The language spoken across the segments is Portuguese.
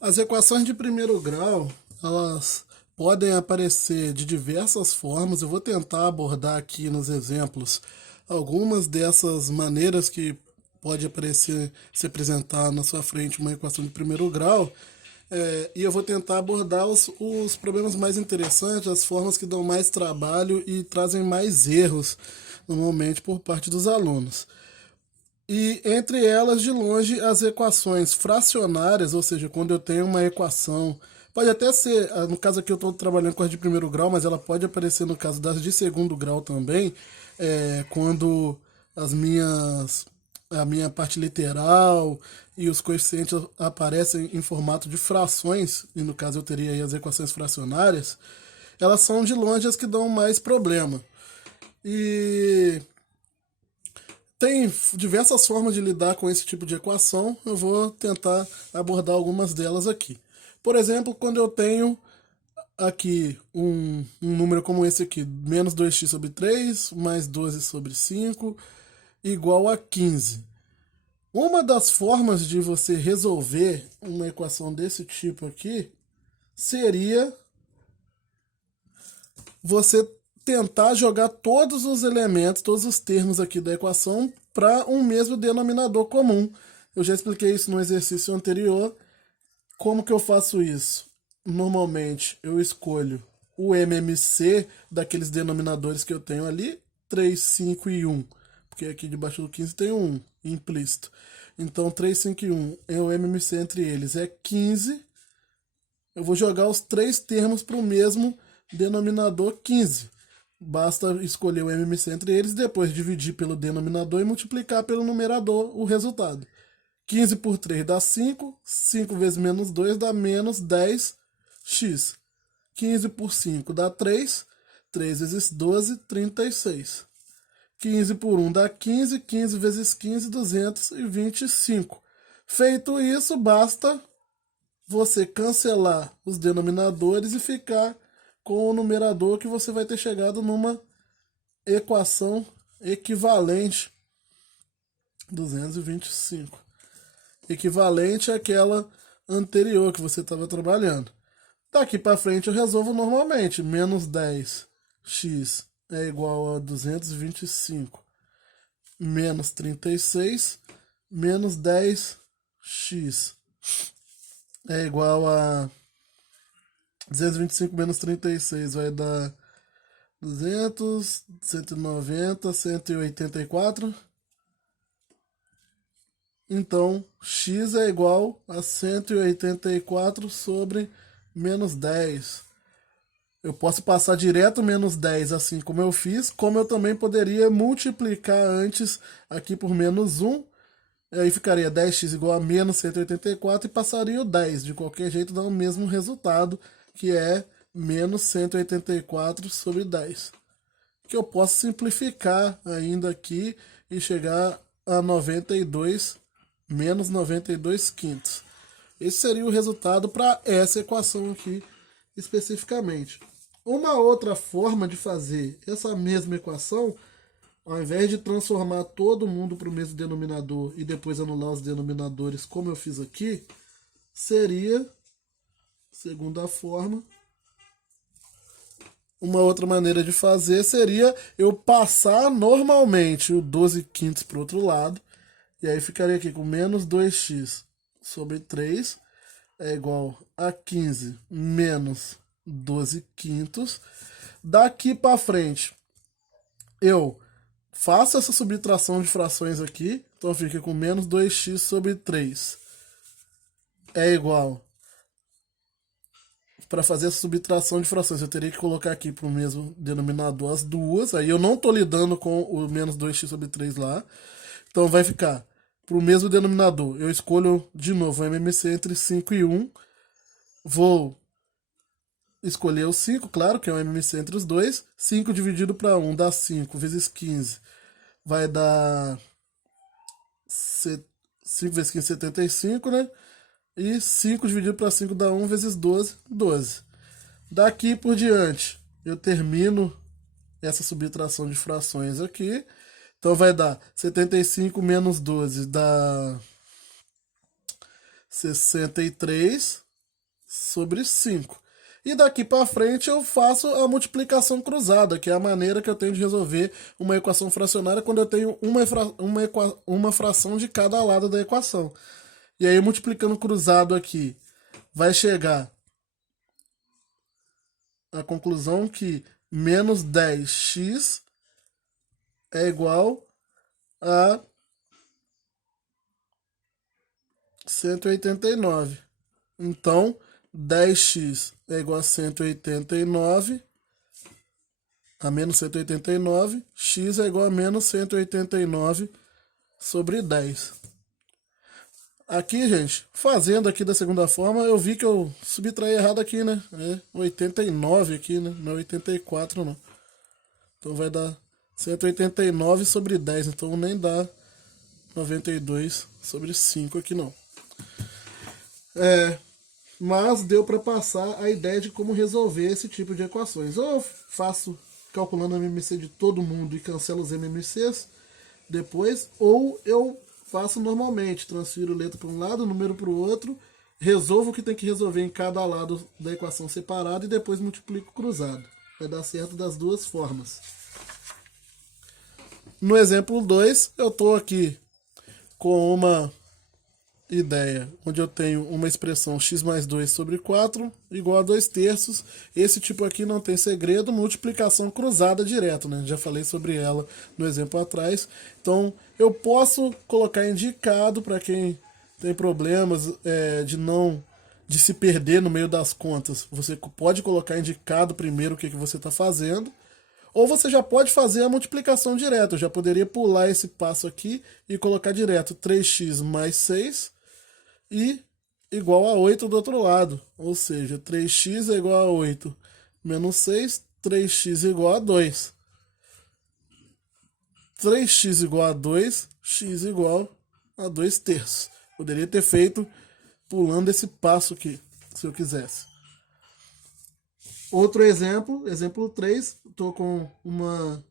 As equações de primeiro grau, elas podem aparecer de diversas formas. Eu vou tentar abordar aqui nos exemplos algumas dessas maneiras que pode aparecer, se apresentar na sua frente uma equação de primeiro grau. E eu vou tentar abordar os problemas mais interessantes, as formas que dão mais trabalho e trazem mais erros, normalmente por parte dos alunos. E entre elas, de longe, as equações fracionárias, ou seja, quando eu tenho uma equação, pode até ser, no caso aqui eu estou trabalhando com as de primeiro grau, mas ela pode aparecer no caso das de segundo grau também, quando as minhas, a minha parte literal e os coeficientes aparecem em formato de frações, e no caso eu teria aí as equações fracionárias, elas são de longe as que dão mais problema. E tem diversas formas de lidar com esse tipo de equação, eu vou tentar abordar algumas delas aqui. Por exemplo, quando eu tenho aqui um número como esse aqui, menos 2x sobre 3, mais 12 sobre 5, igual a 15. Uma das formas de você resolver uma equação desse tipo aqui seria você tentar jogar todos os elementos, todos os termos aqui da equação para um mesmo denominador comum. Eu já expliquei isso no exercício anterior. Como que eu faço isso? Normalmente eu escolho o MMC daqueles denominadores que eu tenho ali, 3, 5 e 1. Porque aqui debaixo do 15 tem um implícito. Então 3, 5 e 1 é o MMC entre eles, é 15. Eu vou jogar os três termos para o mesmo denominador 15. Basta escolher o MMC entre eles, depois dividir pelo denominador e multiplicar pelo numerador o resultado. 15 por 3 dá 5, 5 vezes menos 2 dá menos 10x. 15 por 5 dá 3, 3 vezes 12, 36. 15 por 1 dá 15, 15 vezes 15, 225. Feito isso, basta você cancelar os denominadores e ficar com o numerador que você vai ter chegado numa equação equivalente 225. Equivalente àquela anterior que você estava trabalhando. Daqui para frente eu resolvo normalmente. Menos 10x é igual a 225 menos 36 menos 10x é igual a 225 menos 36 vai dar 200, 190, 184. Então, x é igual a 184 sobre menos 10. Eu posso passar direto menos 10 assim como eu fiz, como eu também poderia multiplicar antes aqui por menos 1. Aí ficaria 10x igual a menos 184 e passaria o 10. De qualquer jeito dá o mesmo resultado, que é menos 184 sobre 10. Que eu posso simplificar ainda aqui e chegar a 92 menos 92 quintos. Esse seria o resultado para essa equação aqui especificamente. Uma outra forma de fazer essa mesma equação, ao invés de transformar todo mundo para o mesmo denominador e depois anular os denominadores, como eu fiz aqui, seria, segunda forma, uma outra maneira de fazer seria eu passar normalmente o 12 quintos para o outro lado. E aí ficaria aqui com menos 2x sobre 3 é igual a 15 menos 12 quintos. Daqui para frente, eu faço essa subtração de frações aqui. Então fica com menos 2x sobre 3 é igual. Para fazer essa subtração de frações, eu teria que colocar aqui para o mesmo denominador as duas. Aí eu não estou lidando com o menos 2x sobre 3 lá. Então vai ficar para o mesmo denominador. Eu escolho de novo o MMC entre 5 e 1. Vou escolher o 5, claro, que é o MMC entre os dois. 5 dividido para 1 dá 5 vezes 15. Vai dar 5 vezes 15, 75, né? E 5 dividido para 5 dá 1 vezes 12, 12. Daqui por diante, eu termino essa subtração de frações aqui. Então vai dar 75 menos 12 dá 63. sobre 5. E daqui para frente eu faço a multiplicação cruzada, que é a maneira que eu tenho de resolver uma equação fracionária quando eu tenho uma fração de cada lado da equação. E aí, multiplicando cruzado aqui, vai chegar à conclusão que menos 10x é igual a 189. Então, 10x é igual a 189, a menos 189, x é igual a menos 189 sobre 10. Aqui, gente, fazendo aqui da segunda forma, eu vi que eu subtraí errado aqui, né? É 89 aqui, né? Não é 84, não. Então vai dar 189 sobre 10, então nem dá 92 sobre 5 aqui, não. Mas deu para passar a ideia de como resolver esse tipo de equações. Ou eu faço calculando a MMC de todo mundo e cancelo os MMCs depois, ou eu faço normalmente, transfiro letra para um lado, número para o outro, resolvo o que tem que resolver em cada lado da equação separado e depois multiplico cruzado. Vai dar certo das duas formas. No exemplo 2, eu estou aqui com uma ideia onde eu tenho uma expressão x mais 2 sobre 4 igual a 2 terços. Esse tipo aqui não tem segredo, multiplicação cruzada direto, né? Já falei sobre ela no exemplo atrás. Então eu posso colocar indicado para quem tem problemas de se perder no meio das contas. Você pode colocar indicado primeiro o que você está fazendo. Ou você já pode fazer a multiplicação direta. Eu já poderia pular esse passo aqui e colocar direto 3x mais 6 e igual a 8 do outro lado. Ou seja, 3x é igual a 8 menos 6, 3x igual a 2. 3x igual a 2, x igual a 2 terços. Poderia ter feito pulando esse passo aqui, se eu quisesse. Outro exemplo, exemplo 3, estou com uma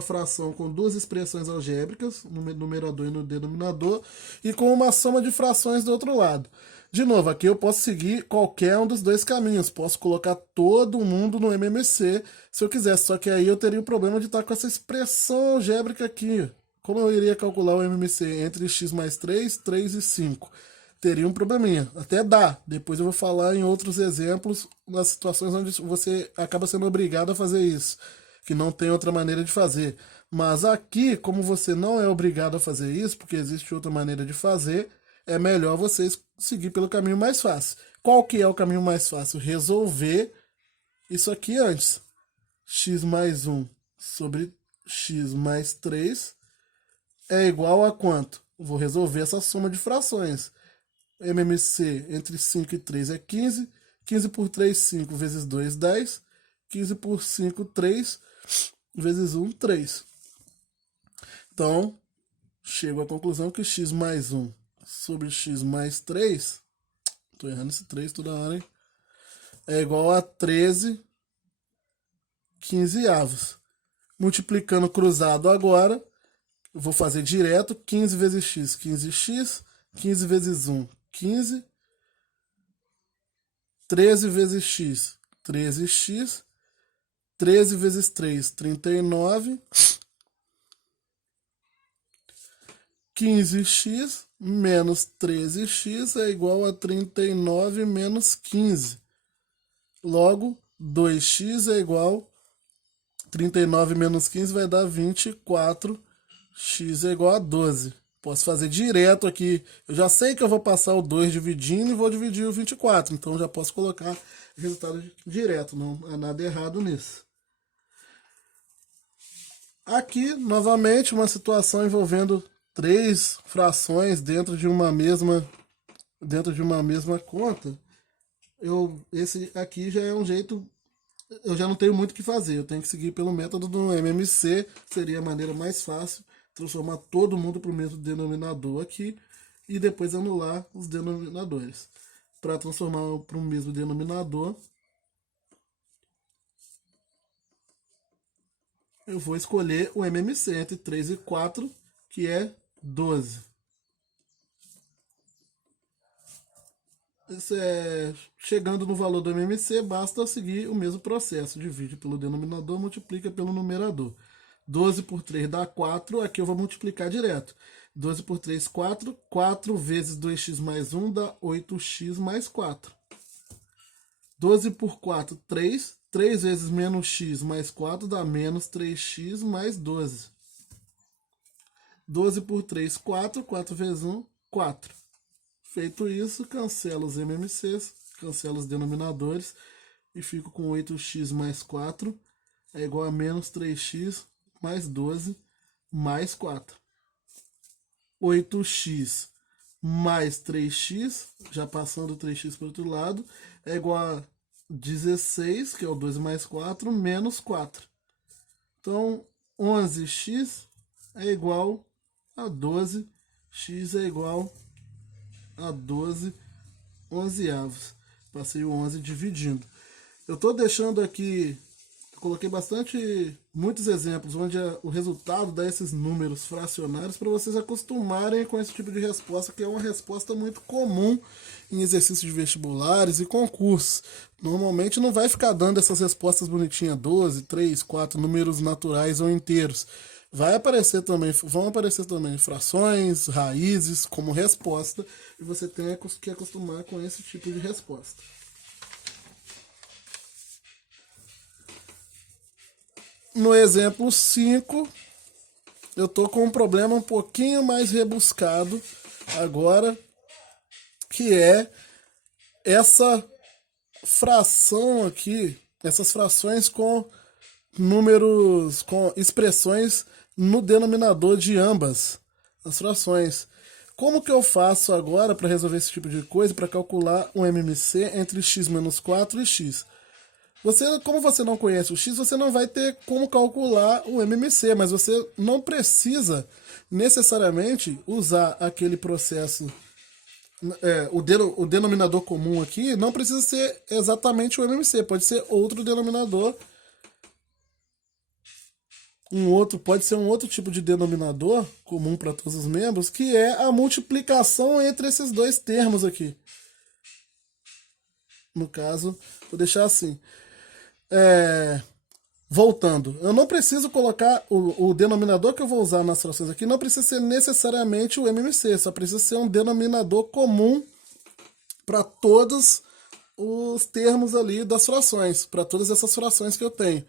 fração com duas expressões algébricas, no numerador e no denominador, e com uma soma de frações do outro lado. De novo, aqui eu posso seguir qualquer um dos dois caminhos, posso colocar todo mundo no MMC se eu quiser, só que aí eu teria o problema de estar com essa expressão algébrica aqui. Como eu iria calcular o MMC entre x mais 3, 3 e 5? Teria um probleminha. Até dá. Depois eu vou falar em outros exemplos, nas situações onde você acaba sendo obrigado a fazer isso, que não tem outra maneira de fazer. Mas aqui, como você não é obrigado a fazer isso, porque existe outra maneira de fazer, é melhor vocês seguir pelo caminho mais fácil. Qual que é o caminho mais fácil? Resolver isso aqui antes. X mais 1 sobre x mais 3 é igual a quanto? Vou resolver essa soma de frações. MMC entre 5 e 3 é 15. 15 por 3, 5 vezes 2, 10. 15 por 5, 3 vezes 1, 3. Então, chego à conclusão que x mais 1 sobre x mais 3, estou errando esse 3 toda hora, hein? É igual a 13 quinzeavos. Multiplicando cruzado agora, eu vou fazer direto, 15 vezes x, 15x, 15 vezes 1, 15, 13 vezes x, 13x, 13 vezes 3, 39, 15x menos 13x é igual a 39 menos 15. Logo, 2x é igual a 39 menos 15 vai dar 24, x é igual a 12. Posso fazer direto aqui. Eu já sei que eu vou passar o 2 dividindo e vou dividir o 24. Então já posso colocar resultado direto. Não há nada errado nisso. Aqui, novamente, uma situação envolvendo 3 frações dentro de uma mesma conta. Esse aqui já é um jeito. Eu já não tenho muito o que fazer. Eu tenho que seguir pelo método do MMC. Seria a maneira mais fácil. Transformar todo mundo para o mesmo denominador aqui. E depois anular os denominadores. Para transformar para o mesmo denominador, eu vou escolher o MMC entre 3 e 4, que é 12. chegando no valor do MMC, basta seguir o mesmo processo. Divide pelo denominador, multiplica pelo numerador. 12 por 3 dá 4, aqui eu vou multiplicar direto. 12 por 3, 4. 4 vezes 2x mais 1 dá 8x mais 4. 12 por 4, 3. 3 vezes menos x mais 4 dá menos 3x mais 12. 12 por 3, 4. 4 vezes 1, 4. Feito isso, cancelo os MMCs, cancelo os denominadores e fico com 8x mais 4 é igual a menos 3x mais 12 mais 4. 8x mais 3x, já passando o 3x para o outro lado, é igual a 16, que é o 12 mais 4, menos 4. Então, 11x é igual a 12, x é igual a 12 onzeavos. Passei o 11 dividindo. Eu estou deixando aqui, coloquei muitos exemplos onde o resultado dá esses números fracionários para vocês acostumarem com esse tipo de resposta, que é uma resposta muito comum em exercícios de vestibulares e concursos. Normalmente não vai ficar dando essas respostas bonitinhas, 12, 3, 4, números naturais ou inteiros. Vão aparecer também frações, raízes como resposta, e você tem que acostumar com esse tipo de resposta. No exemplo 5, eu estou com um problema um pouquinho mais rebuscado agora, que é essa fração aqui, essas frações com números, com expressões no denominador de ambas as frações. Como que eu faço agora para resolver esse tipo de coisa, para calcular um MMC entre x menos 4 e x? Como você não conhece o x, você não vai ter como calcular o MMC, mas você não precisa necessariamente usar aquele processo. O denominador comum aqui não precisa ser exatamente o MMC, pode ser outro denominador. Pode ser um outro tipo de denominador comum para todos os membros, que é a multiplicação entre esses dois termos aqui. No caso, vou deixar assim. Voltando, eu não preciso colocar o denominador que eu vou usar nas frações aqui, não precisa ser necessariamente o MMC, só precisa ser um denominador comum para todos os termos ali das frações, para todas essas frações que eu tenho.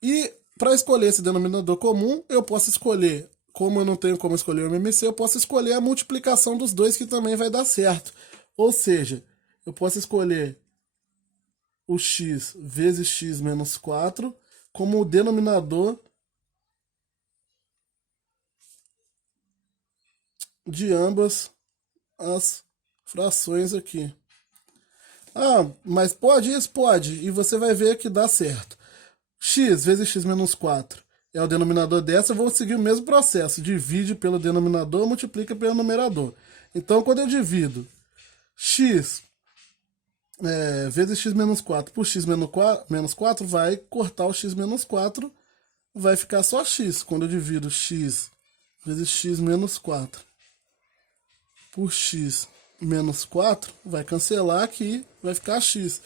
E para escolher esse denominador comum, eu posso escolher, como eu não tenho como escolher o MMC, eu posso escolher a multiplicação dos dois, que também vai dar certo. Ou seja, eu posso escolher o x vezes x menos 4 como o denominador de ambas as frações aqui. Ah, mas pode isso? Pode. E você vai ver que dá certo. X vezes x menos 4 é o denominador dessa, eu vou seguir o mesmo processo. Divide pelo denominador, multiplica pelo numerador. Então, quando eu divido x vezes x menos 4 por x menos 4, vai cortar o x menos 4, vai ficar só x. Quando eu divido x vezes x menos 4 por x menos 4, vai cancelar aqui, vai ficar x.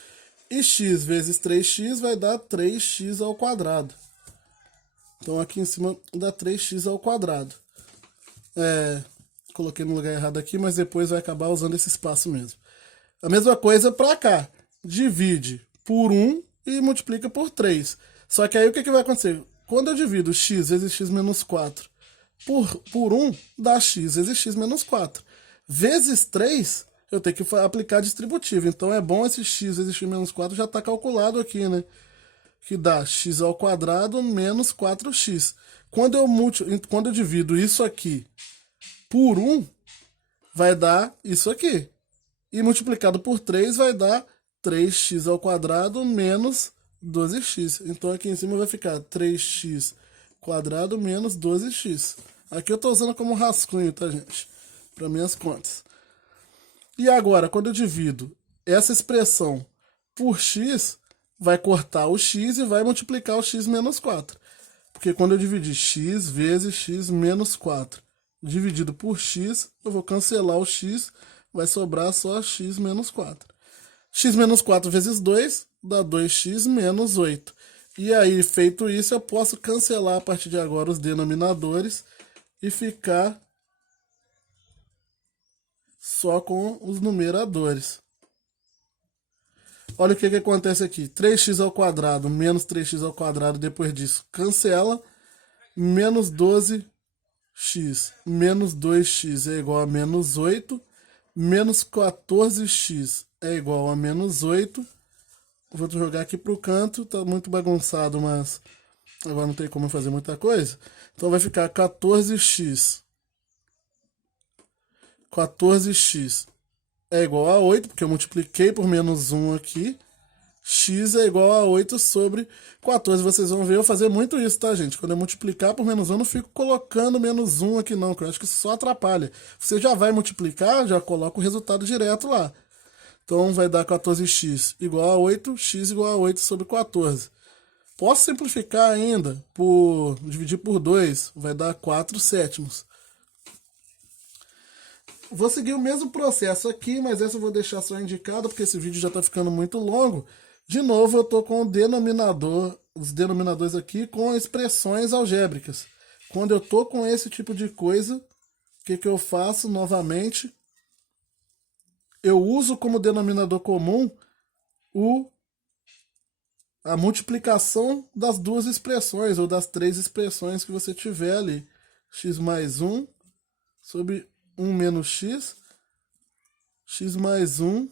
E x vezes 3x vai dar 3x ao quadrado. Então aqui em cima dá 3x ao quadrado. Coloquei no lugar errado aqui, mas depois vai acabar usando esse espaço mesmo. A mesma coisa para cá. Divide por 1 e multiplica por 3. Só que aí o que vai acontecer? Quando eu divido x vezes x menos 4 por 1, dá x vezes x menos 4. Vezes 3, eu tenho que aplicar distributivo. Então é bom esse x vezes x menos 4 já está calculado aqui, né? Que dá x ao quadrado menos 4x. Quando eu divido isso aqui por 1, vai dar isso aqui. E multiplicado por 3 vai dar 3x ao quadrado menos 12x. Então aqui em cima vai ficar 3x quadrado menos 12x. Aqui eu estou usando como rascunho, tá, gente? Para minhas contas. E agora, quando eu divido essa expressão por x, vai cortar o x e vai multiplicar o x menos 4. Porque quando eu dividir x vezes x menos 4 dividido por x, eu vou cancelar o x, vai sobrar só x menos 4. X menos 4 vezes 2 dá 2x menos 8. E aí, feito isso, eu posso cancelar a partir de agora os denominadores e ficar só com os numeradores. Olha o que acontece aqui. 3x ao quadrado menos 3x ao quadrado depois disso cancela. Menos 12x menos 2x é igual a menos 8. Menos 14x é igual a menos 8. Vou jogar aqui para o canto. Tá muito bagunçado, mas agora não tem como fazer muita coisa. Então vai ficar 14x. 14x é igual a 8, porque eu multipliquei por menos 1 aqui. X é igual a 8 sobre 14. Vocês vão ver eu fazer muito isso, tá, gente? Quando eu multiplicar por menos 1, eu não fico colocando menos 1 aqui, não, que eu acho que isso só atrapalha. Você já vai multiplicar, já coloca o resultado direto lá. Então, vai dar 14x igual a 8, x igual a 8 sobre 14. Posso simplificar ainda, por dividir por 2, vai dar 4 sétimos. Vou seguir o mesmo processo aqui, mas essa eu vou deixar só indicada, porque esse vídeo já está ficando muito longo. De novo, eu estou com o denominador, os denominadores aqui com expressões algébricas. Quando eu estou com esse tipo de coisa, o que eu faço novamente? Eu uso como denominador comum a multiplicação das duas expressões, ou das três expressões que você tiver ali. X mais 1 sobre 1 menos x, x mais 1